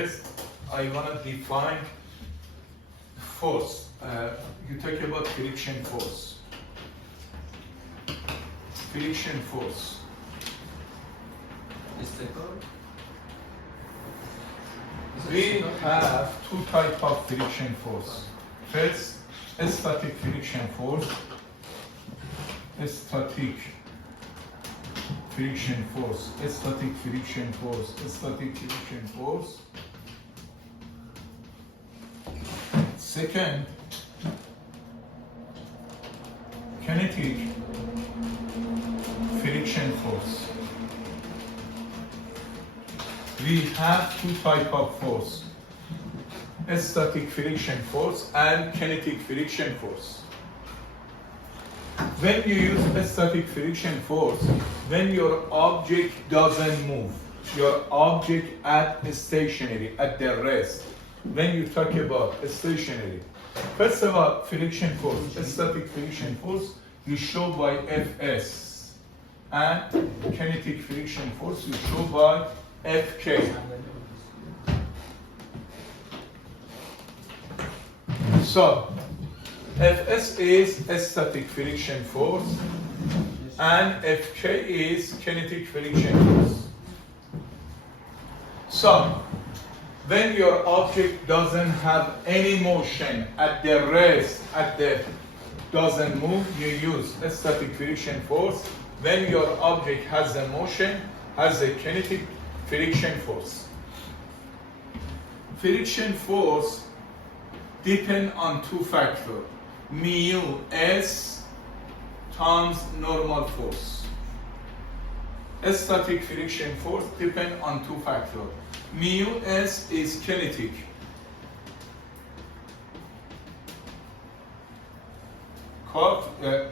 First, I want to define force. You talk about friction force. Friction force. We have two types of friction force. First, static friction force. Static friction force. Static friction force. Static friction force. Second, kinetic friction force. We have two types of force, static friction force and kinetic friction force. When you use static friction force, when your object doesn't move, your object at stationary, at the rest, when you talk about stationary, first of all, friction force, static friction force, you show by Fs, and kinetic friction force, you show by Fk. So, Fs is static friction force, and Fk is kinetic friction force. So, when your object doesn't have any motion at the rest, doesn't move, you use static friction force. When your object has a motion, has a kinetic friction force. Friction force depends on two factors, mu s times normal force. Static friction force depends on two factors. Mu s is kinetic.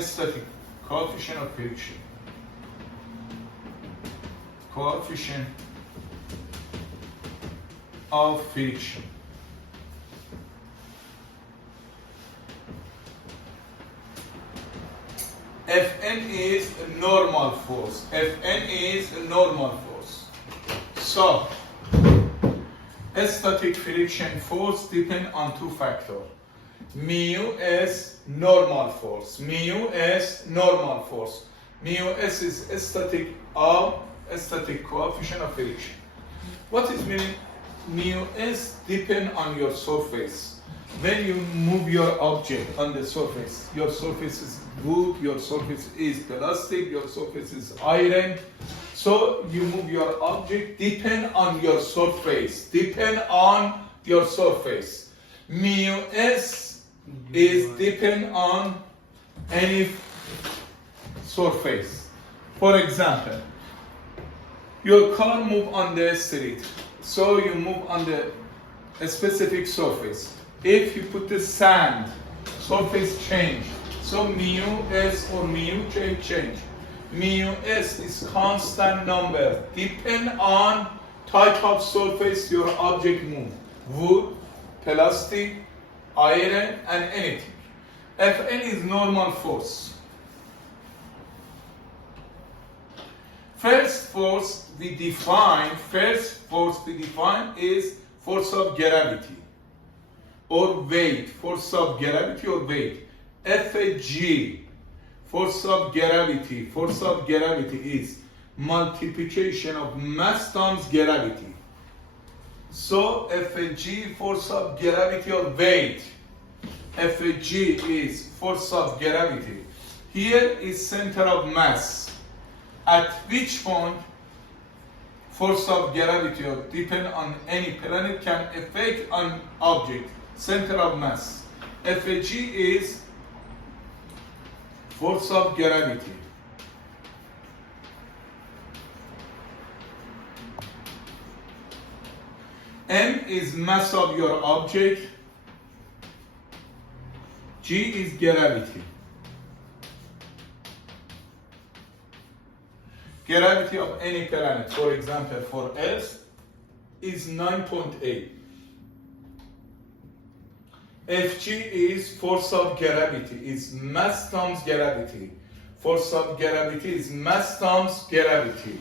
Static coefficient of friction. Coefficient of friction. Fn is normal force. Fn is normal force. So, static friction force depends on two factors. Mu s normal force. Mu s normal force. Mu s is static coefficient of friction. What is meaning? Mu s depends on your surface. When you move your object on the surface, your surface is wood, your surface is plastic, your surface is iron. So you move your object depend on your surface. Depend on your surface. Mu s is depend on any surface. For example, your car move on the street, so you move on a specific surface. If you put the sand, surface change. So mu s or mu change. Mu s is constant number. Depend on type of surface your object move. Wood, plastic, iron, and anything. Fn is normal force. First force we define is force of gravity or weight. Force of gravity or weight. Fg, force of gravity is multiplication of mass times gravity. So Fg, force of gravity or weight. Fg is force of gravity. Here is center of mass. At which point force of gravity or depend on any planet can affect an object. Center of mass. Fg is force of gravity. M is mass of your object. G is gravity. Gravity of any planet, for example, for Earth, is 9.8. Fg is force of gravity, is mass times gravity. Force of gravity is mass times gravity.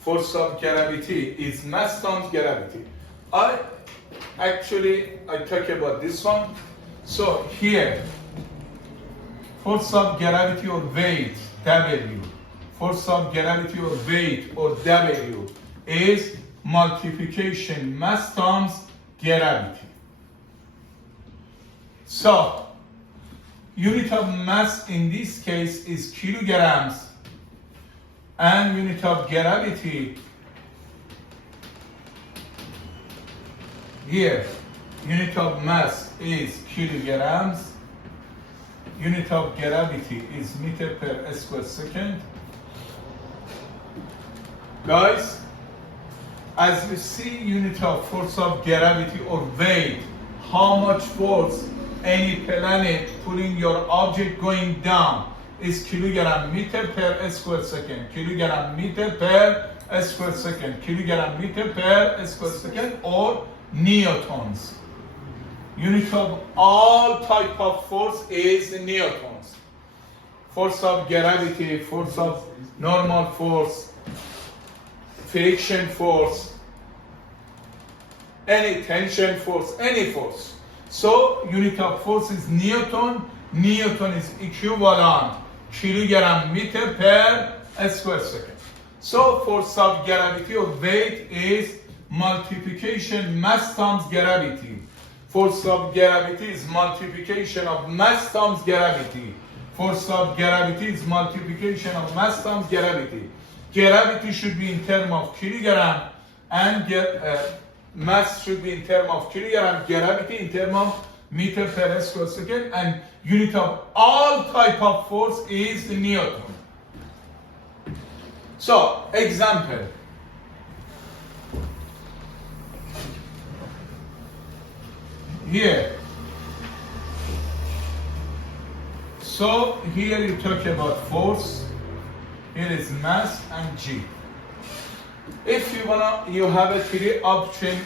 Force of gravity is mass times gravity. Actually, I talk about this one. So here, force of gravity or weight, W. Force of gravity or weight or W is multiplication mass times gravity. So, unit of mass in this case is kilograms and unit of gravity here, unit of mass is kilograms, unit of gravity is meter per square second. Guys, as you see unit of force of gravity or weight, how much force any planet pulling your object going down is kilogram meter per square second, kilogram meter per square second, kilogram meter per square second, or newtons. Unit of all type of force is newtons. Force of gravity, force of normal force, friction force, any tension force, any force. So unit of force is Newton. Newton is equivalent kilogram meter per square second. So force of gravity or weight is multiplication mass times gravity. Force of gravity is multiplication of mass times gravity. Force of gravity is multiplication of mass times gravity. Gravity should be in terms of kilogram and mass should be in terms of kilogram, gravity in terms of meter per square second, and unit of all type of force is Newton. So, example. Here. So, here you talk about force. Here is mass and G. If you have a three option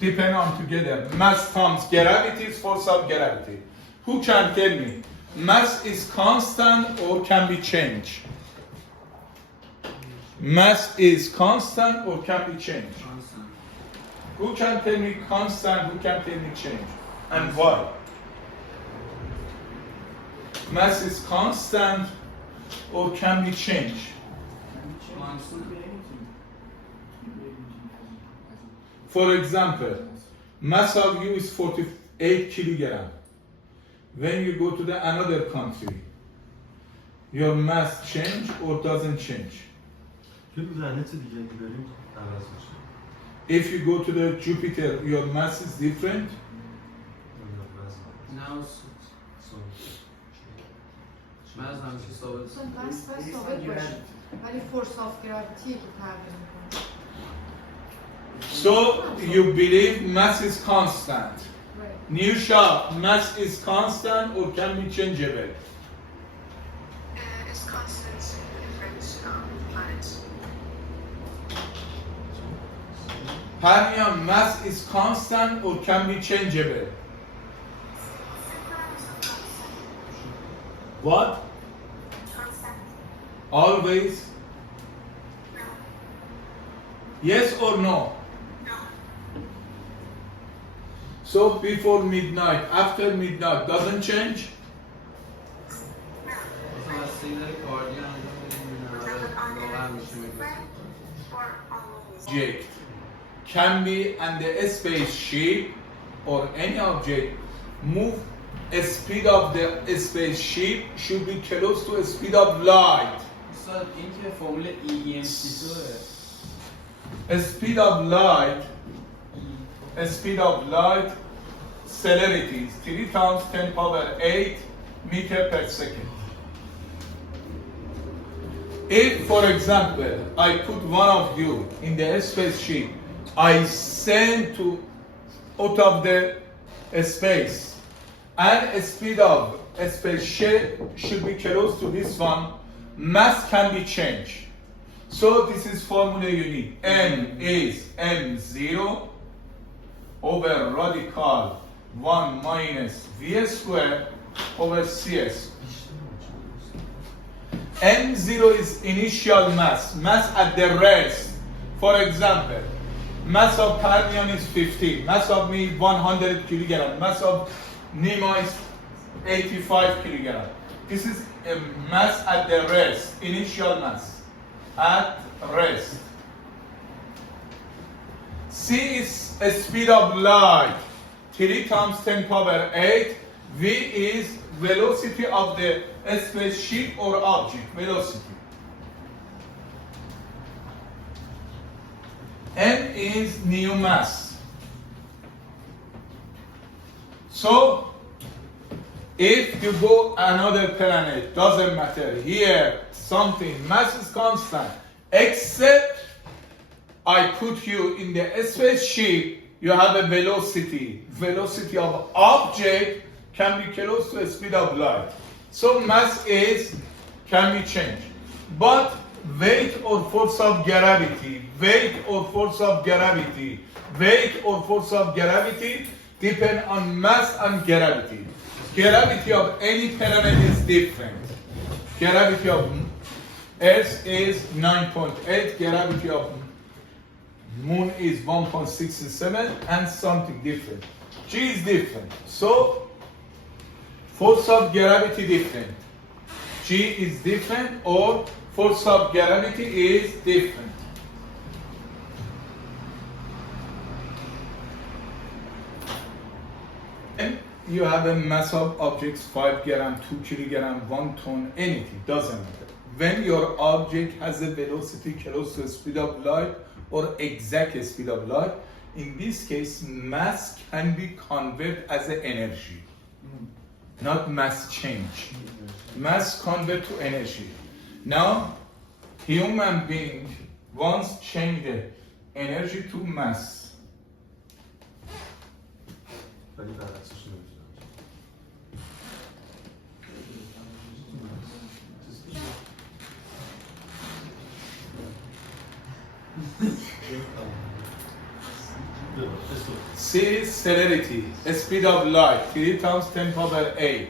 depend on together, mass times gravity is force of gravity. Who can tell me mass is constant or can be changed? Mass is constant or can be changed? Constant. Who can tell me constant, who can tell me change? And why? Mass is constant or can be changed? Constant. For example, mass of you is 48 kilogram. When you go to another country, your mass change or doesn't change? If you go to the Jupiter, your mass is different. Now, mass همیشه ثابت. چون بس باید ثابت باشه ولی فورس آف گراویتی که تغییر میکنه. So you believe mass is constant. Right. Newsha, mass is constant or can be changeable? It's constant in different planets. Hania, mass is constant or can be changeable? What? Always? Yes or no? So before midnight, after midnight, doesn't change? مثلا از سیگنال کاردی انجام بدیم واقعا میشه میگه. Object can be and the spaceship or any object move a speed of the spaceship should be close to a speed of light. مثلا این که فرمول EMC2 A speed of light, celerity is 3 times 10 power 8 meter per second. If, for example, I put one of you in the spaceship, I send to out of the space, and a speed of a spaceship should be close to this one, mass can be changed. So this is formula you need. M is M0 over radical 1 minus V squared over CS. M0 is initial mass at the rest. For example, Mass of Permian is 50. Mass of me 100 kilogram. Mass of Nima is 85 kilogram. This is a mass at the rest, initial mass at rest. C is a speed of light, 3 times 10 power 8. V is velocity of the spaceship or object, velocity. M is new mass. So, if you go another planet, doesn't matter, here, something, mass is constant, except I put you in the spaceship, you have a velocity. Velocity of object can be close to the speed of light. So mass can be changed. But weight or force of gravity, weight or force of gravity, weight or force of gravity depend on mass and gravity. Gravity of any planet is different. Gravity of Earth is 9.8, gravity of Moon is 1.67 and something different. G is different. So force of gravity different. G is different or force of gravity is different. And you have a mass of objects 5 gram, 2 kilogram, 1 ton, anything, doesn't matter. When your object has a velocity close to the speed of light or exact speed of light, in this case, mass can be converted as an energy, not mass change. Mass convert to energy. Now, human being wants change the energy to mass. ولی برعکسش نمی‌تونم. C is celerity, speed of light, 3 times 10 power 8.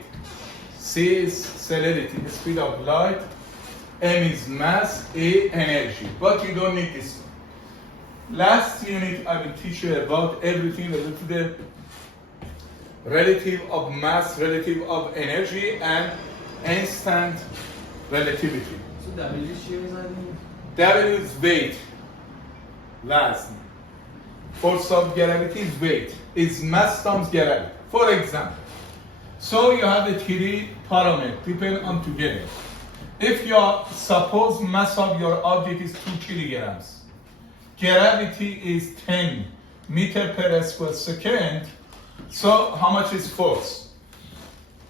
C is celerity, speed of light. M is mass, A energy. But you don't need this one. Last unit I will teach you about everything related to the relative of mass, relative of energy, and instant relativity. So W چیه می‌زنیم؟ W is weight. Last. Force of gravity is weight. Is mass times gravity. For example, so you have the 3 parameters depend on together. If your suppose mass of your object is 2 kilograms, gravity is 10 meter per square second. So how much is force?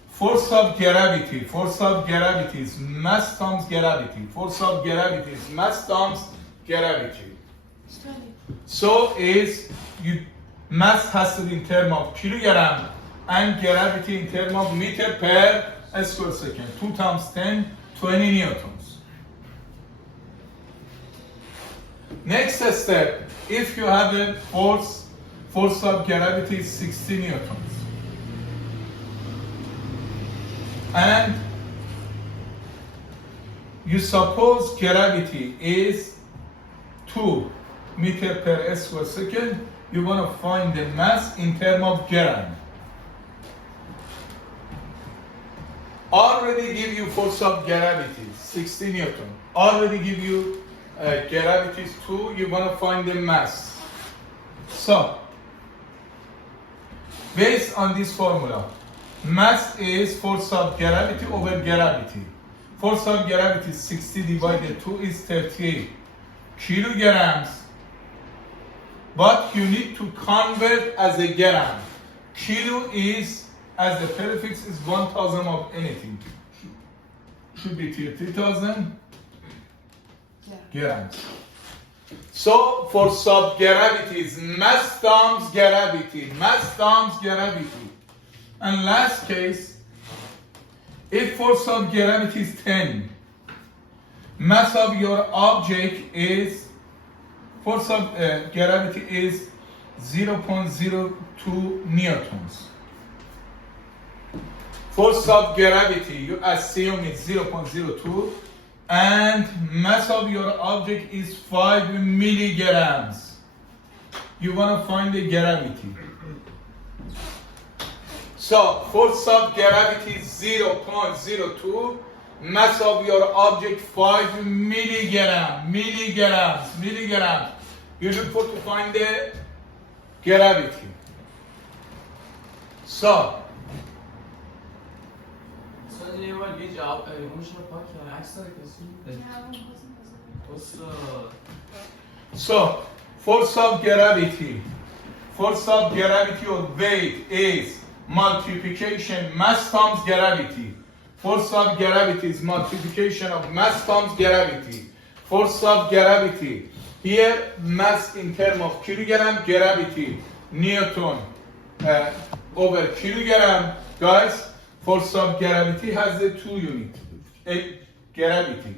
Force of gravity is mass times gravity. Force of gravity is mass times gravity. So is mass has to be in terms of kilogram and gravity in terms of meter per square second. 2 times 10, 20 newtons. Next step, if you have a force of gravity is 60 newtons. And you suppose gravity is 2 meter per square second, you want to find the mass in terms of gram. Already give you force of gravity, 60 Newton. Already give you gravity is 2, you want to find the mass. So, based on this formula, mass is force of gravity over gravity. Force of gravity 60 divided 2 is 38 kilograms. But you need to convert as a gram. Kilo is, as the prefix is 1,000 of anything. Should be 3,000 grams. So force of gravity is mass times gravity. Mass times gravity. And last case, if force of gravity is 10, mass of your object is, force of gravity is 0.02 newtons. Force of gravity, you assume is 0.02, and mass of your object is 5 milligrams. you want to find the gravity. So force of gravity is 0.02, mass of your object 5 milligrams. You look for to find the gravity. So اصلا یه بار یه جواب اونش رو پاک کرد عکس داره کسی؟ استاد So, force of gravity or weight is multiplication mass times gravity. Force of gravity is multiplication of mass times gravity. Force of gravity. Here, mass in terms of kilogram, gravity, Newton over kilogram. Guys, force of gravity has the 2 units. Gravity.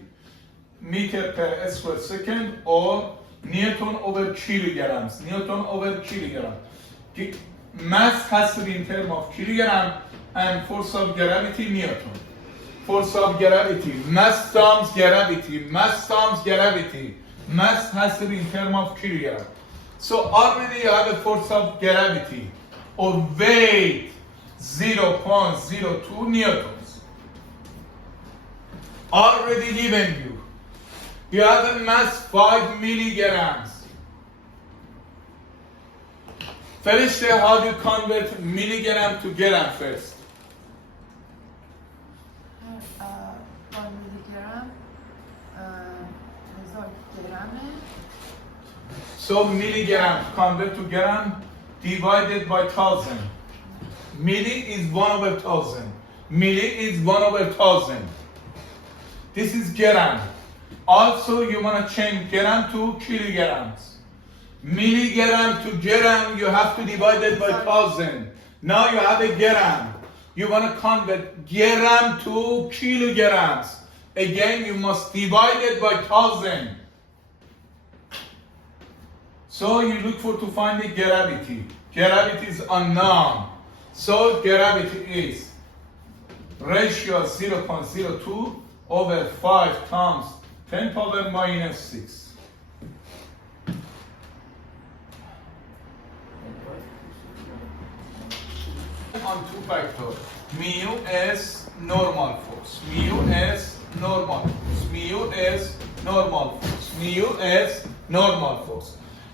Meter per square second or Newton over kilograms. Mass has to be in terms of kilogram and force of gravity Newton. Force of gravity, mass times gravity. Mass has to be in terms of kilogram. So already you have a force of gravity or weight 0.02 newtons. Already given you. You have a mass 5 milligrams. First, how do you convert milligram to gram first? 5 میلیگرم 1000 گرمه. So milligram convert to gram divided by 1000. Milli is 1 over 1000. This is gram. Also, you want to change gram to kilograms. Milligram to gram, you have to divide it by 1000. Now you have a gram. You want to convert gram to kilograms. Again, you must divide it by 1000. So you look for to find the gravity. Gravity is unknown. So gravity is ratio 0.02 over 5 times 10 power minus 6. On 2 factors. Mu is normal force. Mu is normal force.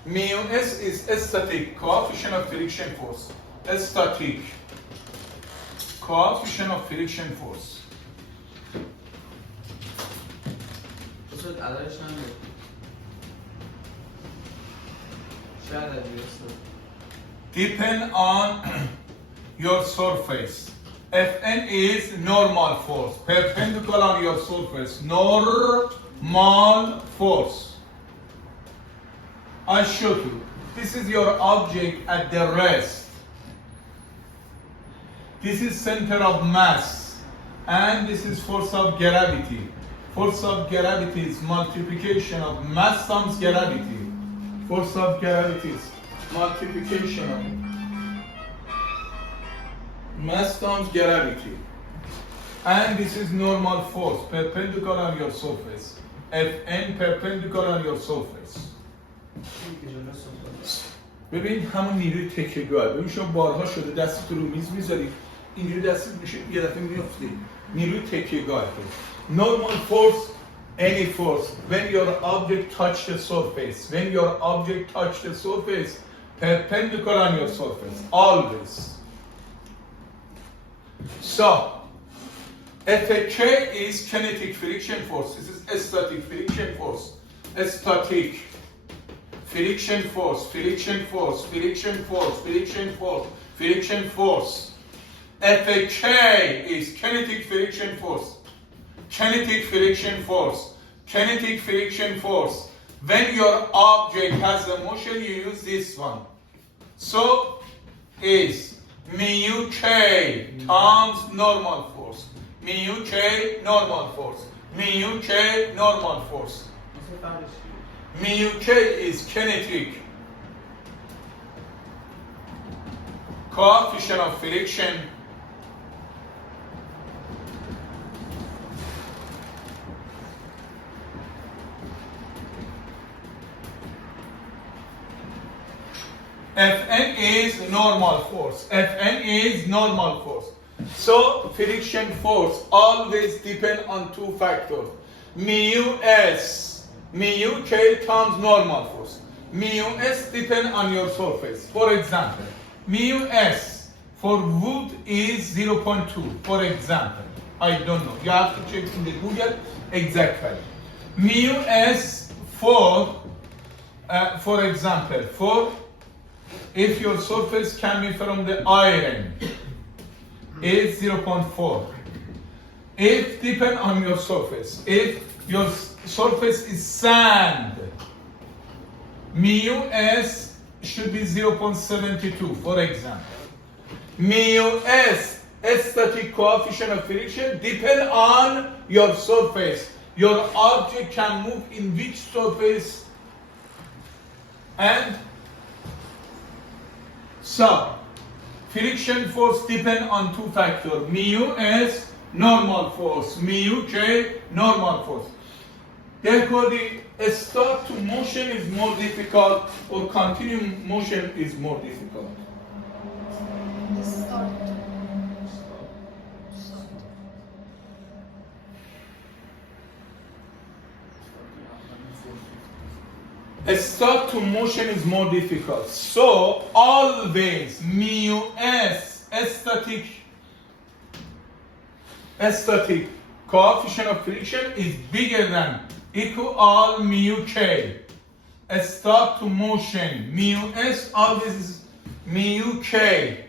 Mu s is static, coefficient of friction force. Static. Coefficient of friction force. استاد عددش نمیده چه عددی استاد؟ Depend on your surface. Fn is normal force, perpendicular on your surface. Normal force. I showed you. This is your object at the rest. This is center of mass, and this is force of gravity. Force of gravity is multiplication of mass times gravity. Force of gravity is multiplication of mass times gravity. And this is normal force, perpendicular on your surface. Fn perpendicular on your surface. ببین همون نیروی تکیه‌گاه. ببین شما بارها شده دست رو میز میذاری اینجوری دستت میشه یه دفعه میفته. نیروی تکیه‌گاه. Normal force, any force, when your object touch the surface, perpendicular on your surface, always. So, Fk is kinetic friction force. This is static friction force. Static friction force. Fk is kinetic friction force. Kinetic friction force. When your object has a motion, you use this one. So is mu k times normal force. Mu k normal force. Mu k is kinetic. Coefficient of friction. Fn is normal force. Fn is normal force. So friction force always depend on two factors. Mu s, mu k times normal force. Mu s depend on your surface. For example, mu s for wood is 0.2. For example, I don't know. You have to check in the Google exact value. Mu s for example, for if your surface can be from the iron is 0.4. If depend on your surface, if your surface is sand, mu s should be 0.72, for example. Mu s, static coefficient of friction, depend on your surface. Your object can move in which surface, and so friction force depend on two factors. Mu s, normal force. Mu k, normal force. Therefore, the start to motion is more difficult, or continue motion is more difficult. Start. A start to motion is more difficult. So always mu s, static coefficient of friction is bigger than equal mu k. A start to motion mu s always is mu k.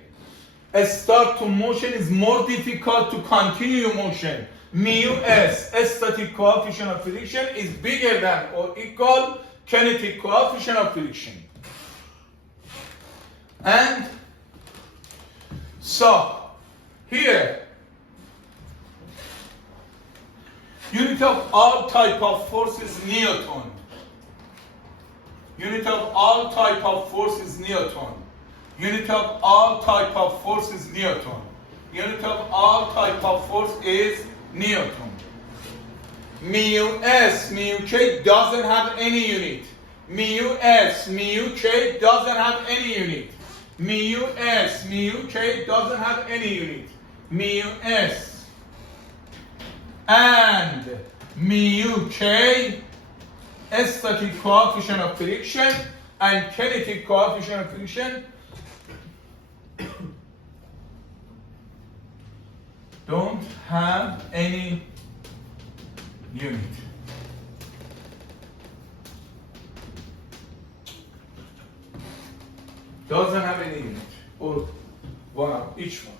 A start to motion is more difficult to continue motion. Mu s, static coefficient of friction, is bigger than or equal kinetic coefficient of friction. And so here, unit of all type of force is Newton. Unit of all type of force is Newton. Unit of all type of force is Newton. Unit of all type of force is Newton. Mu s, mu k doesn't have any unit. Mu s, mu k doesn't have any unit. Mu s, mu k doesn't have any unit. Mu s and mu k, static coefficient of friction and kinetic coefficient of friction, don't have any unit. Doesn't have any unit, or one of each one.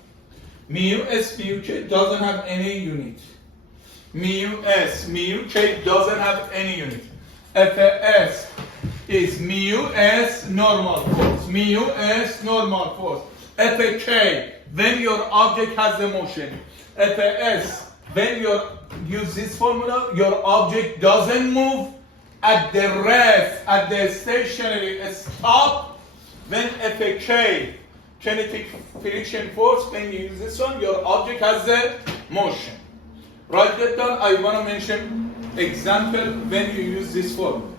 Mu s, mu k doesn't have any unit. Mu s, mu k doesn't have any unit. Fs is mu s normal force. Mu s normal force. Fk, when your object has the motion. Fs, when you use this formula, your object doesn't move at the rest, at the stationary stop. When Fk, kinetic friction force, when you use this one, your object has the motion. Write that down. I want to mention example when you use this formula.